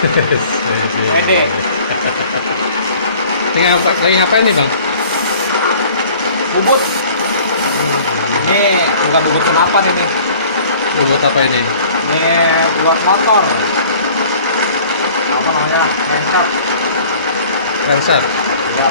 Pede. Lagi ngapain nih bang? Bubut. Ini bukan bubut senapan ini. Buat apa ini? Ini buat motor. Apa namanya? Crankshaft. Crankshaft. Ya.